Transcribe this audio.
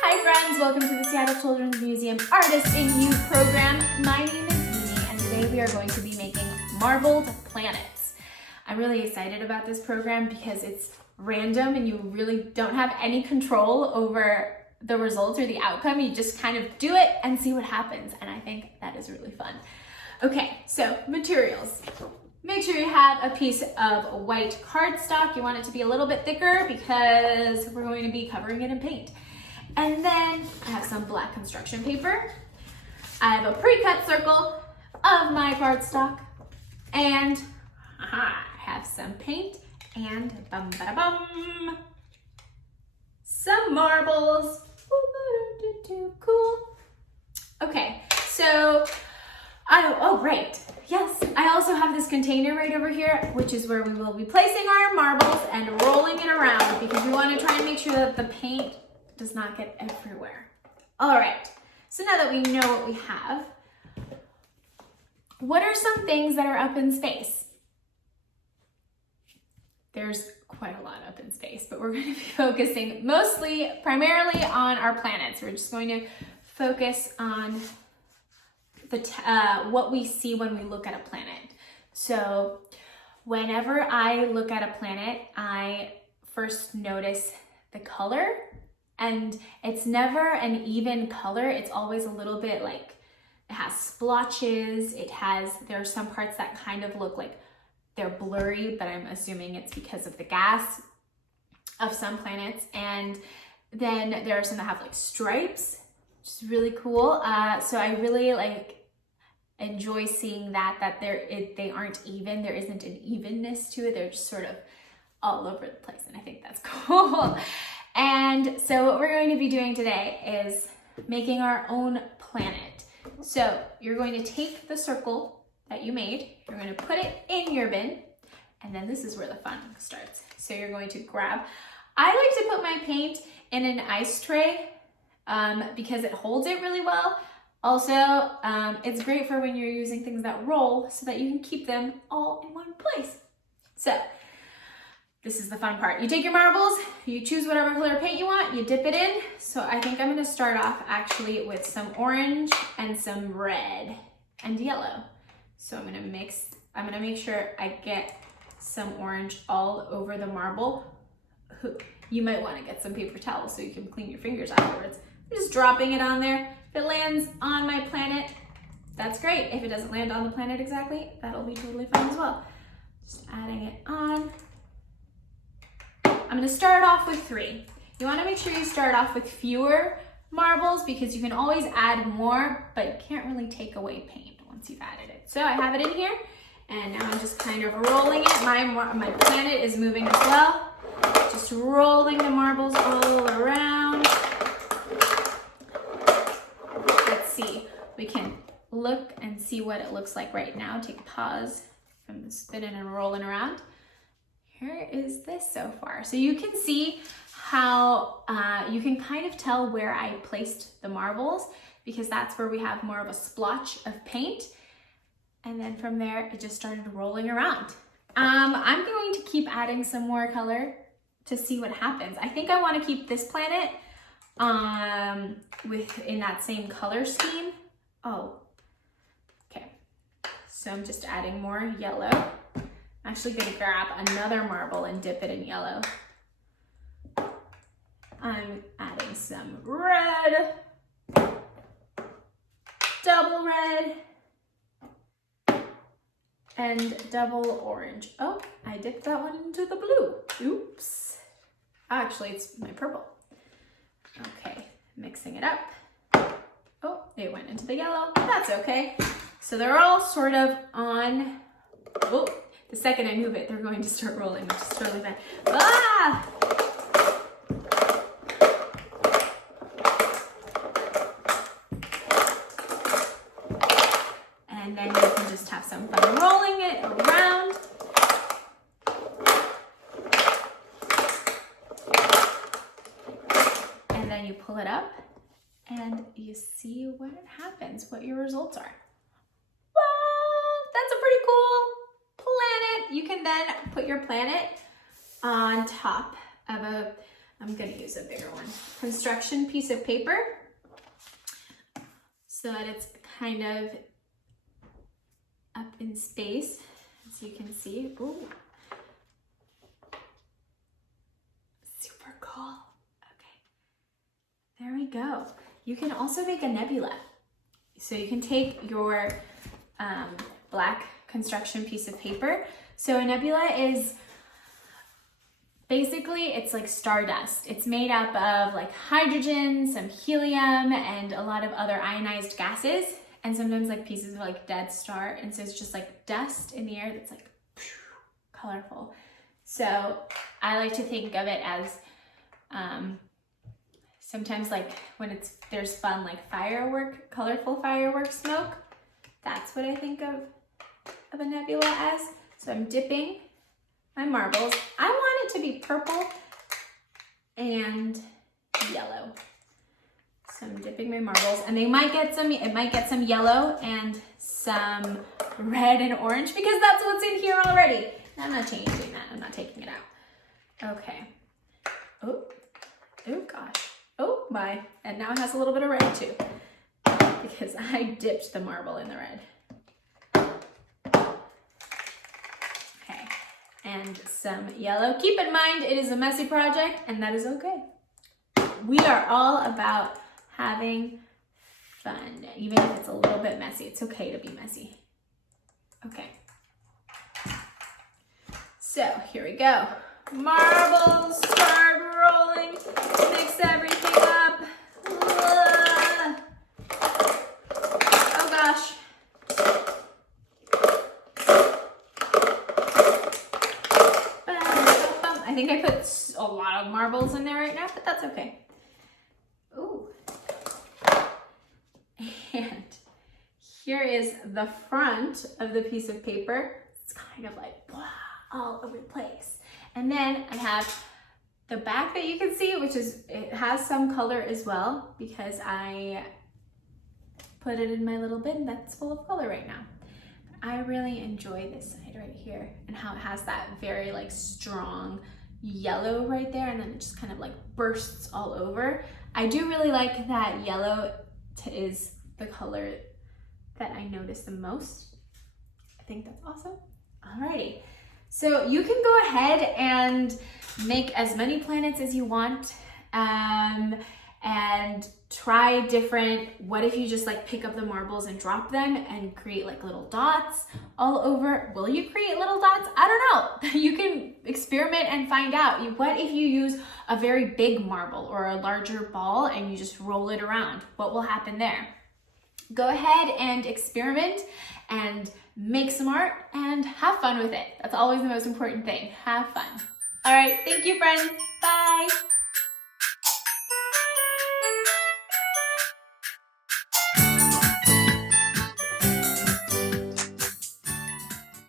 Hi friends, welcome to the Seattle Children's Museum Artist in You program. My name is Amy and today we are going to be making marbled planets. I'm really excited about this program because it's random and you really don't have any control over the results or the outcome. You just kind of do it and see what happens, and I think that is really fun. Okay, so materials. Make sure you have a piece of white cardstock. You want it to be a little bit thicker because we're going to be covering it in paint. And then I have some black construction paper. I have a pre-cut circle of my cardstock. And I have some paint and some marbles. Cool. Okay, so right. Yes, I also have this container right over here, which is where we will be placing our marbles and rolling it around because we want to try and make sure that the paint does not get everywhere. All right, so now that we know what we have, what are some things that are up in space? There's quite a lot up in space, but we're going to be focusing primarily on our planets. We're just going to focus on what we see when we look at a planet. So whenever I look at a planet, I first notice the color, and it's never an even color. It's always a little bit like, it has splotches, there are some parts that kind of look like they're blurry, but I'm assuming it's because of the gas of some planets. And then there are some that have like stripes, which is really cool. So I really enjoy seeing that they aren't even. There isn't an evenness to it. They're just sort of all over the place, and I think that's cool. And so what we're going to be doing today is making our own planet. So you're going to take the circle that you made, you're going to put it in your bin, and then this is where the fun starts. So you're going to I like to put my paint in an ice tray because it holds it really well. Also, it's great for when you're using things that roll so that you can keep them all in one place. So this is the fun part. You take your marbles, you choose whatever color paint you want, you dip it in. So I think I'm gonna start off actually with some orange and some red and yellow. So I'm gonna make sure I get some orange all over the marble. You might wanna get some paper towels so you can clean your fingers afterwards. I'm just dropping it on there. If it lands on my planet, that's great. If it doesn't land on the planet exactly, that'll be totally fine as well. Just adding it on. I'm gonna start off with 3. You wanna make sure you start off with fewer marbles because you can always add more, but you can't really take away paint once you've added it. So I have it in here, and now I'm just kind of rolling it. My planet is moving as well. Just rolling the marbles all around. Let's see, we can look and see what it looks like right now. Take a pause from the spinning and rolling around. Here is this so far. So you can see how you can kind of tell where I placed the marbles because that's where we have more of a splotch of paint. And then from there, it just started rolling around. I'm going to keep adding some more color to see what happens. I think I want to keep this planet in that same color scheme. Oh, okay. So I'm just adding more yellow. I'm actually going to grab another marble and dip it in yellow. I'm adding some red, double red, and double orange. Oh, I dipped that one into the blue. Oops. Actually, it's my purple. Okay, mixing it up. Oh, it went into the yellow. That's okay. So they're all sort of on. Oh, the second I move it, they're going to start rolling, which is totally fine. Ah! And then you can just have some fun rolling it around. And then you pull it up and you see what happens, what your results are. Wow, that's a pretty cool planet. You can then put your planet on top of I'm gonna use a bigger one. Construction piece of paper so that it's kind of up in space, as you can see. Ooh. Super cool. Okay, there we go. You can also make a nebula. So you can take your black construction piece of paper. So a nebula is basically, it's like stardust. It's made up of like hydrogen, some helium, and a lot of other ionized gases, and sometimes like pieces of like dead star. And so it's just like dust in the air that's like colorful. So I like to think of it as sometimes like when there's fun like firework, colorful firework smoke. That's what I think of a nebula as. So I'm dipping my marbles. I want it to be purple and yellow. So I'm dipping my marbles, and it might get some yellow and some red and orange because that's what's in here already. I'm not changing that. I'm not taking it out. Okay. Oh gosh. Oh my. And now it has a little bit of red too because I dipped the marble in the red. And some yellow. Keep in mind, it is a messy project, and that is okay. We are all about having fun, even if it's a little bit messy. It's okay to be messy. Okay. So here we go. Marbles start rolling. Mix everything up. Oh gosh. I think I put a lot of marbles in there right now, but that's okay. Ooh. And here is the front of the piece of paper. It's kind of like blah, all over the place. And then I have the back that you can see, it has some color as well because I put it in my little bin that's full of color right now. I really enjoy this side right here and how it has that very like strong yellow right there, and then it just kind of like bursts all over. I do really like that yellow is the color that I notice the most. I think that's awesome. Alrighty, so you can go ahead and make as many planets as you want and try different. What if you just like pick up the marbles and drop them and create like little dots all over? Will you create little dots? I don't know. You can experiment and find out. What if you use a very big marble or a larger ball and you just roll it around? What will happen there? Go ahead and experiment and make some art and have fun with it. That's always the most important thing. Have fun. All right, thank you, friends. Bye.